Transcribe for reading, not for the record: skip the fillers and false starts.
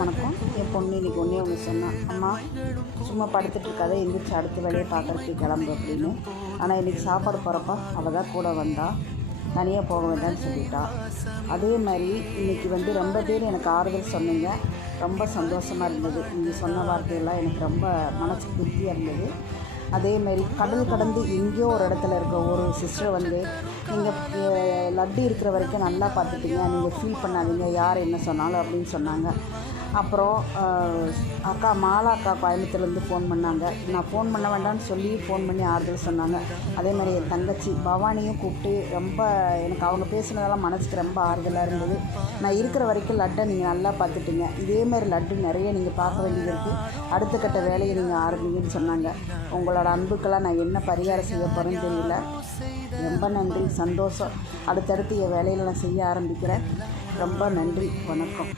வணக்கம். என் பொண்ணு இன்றைக்கி ஒன்றே ஒன்று சொன்னான், அம்மா சும்மா படுத்துட்டு இருக்காத, எந்திரிச்சு அடுத்த வேலையை பார்க்குறதுக்கு கிளம்பு அப்படின்னு. ஆனால் இன்றைக்கி சாப்பாடு போகிறப்ப அவள் தான் கூட வந்தா, தனியாக போக வேண்டாம்னு சொல்லிட்டா. அதே மாதிரி இன்றைக்கி ரொம்ப பேர் எனக்கு ஆறுதல் சொன்னீங்க. ரொம்ப சந்தோஷமாக இருந்தது. நீங்கள் சொன்ன வார்த்தையெல்லாம் எனக்கு ரொம்ப மனசு திருப்தியாக இருந்தது. அதேமாரி கடல் கடந்து எங்கேயோ ஒரு இடத்துல இருக்க ஒரு சிஸ்டர் நீங்கள் லட்டு இருக்கிற வரைக்கும் நல்லா பார்த்துட்டீங்க, நீங்கள் ஃபீல் பண்ணாதீங்க யார் என்ன சொன்னாலும் அப்படின்னு சொன்னாங்க. அப்புறம் அக்கா மாலா அக்கா கோயம்புத்தூர்லேருந்து ஃபோன் பண்ணாங்க. நான் ஃபோன் பண்ண வேண்டாம்னு சொல்லி ஃபோன் பண்ணி ஆறுதல் சொன்னாங்க. அதே மாதிரி என் தங்கச்சி பவானியும் கூப்பிட்டு ரொம்ப எனக்கு அவங்க பேசுனதெல்லாம் மனசுக்கு ரொம்ப ஆறுதலாக இருந்தது. நான் இருக்கிற வரைக்கும் லட்டை நீங்கள் நல்லா பார்த்துட்டீங்க, இதேமாதிரி லட்டு நிறைய நீங்கள் பார்க்க வேண்டியது இருக்குது, அடுத்த கட்ட வேலையை நீங்கள் ஆரம்பிங்கன்னு சொன்னாங்க. உங்களோட அன்புக்கெல்லாம் நான் என்ன பரிகாரம் செய்ய போகிறேன்னு தெரியல. ரொம்ப நன்றி, சந்தோஷம். அடுத்தடுத்து என் வேலையில் நான் செய்ய ஆரம்பிக்கிறேன். ரொம்ப நன்றி, வணக்கம்.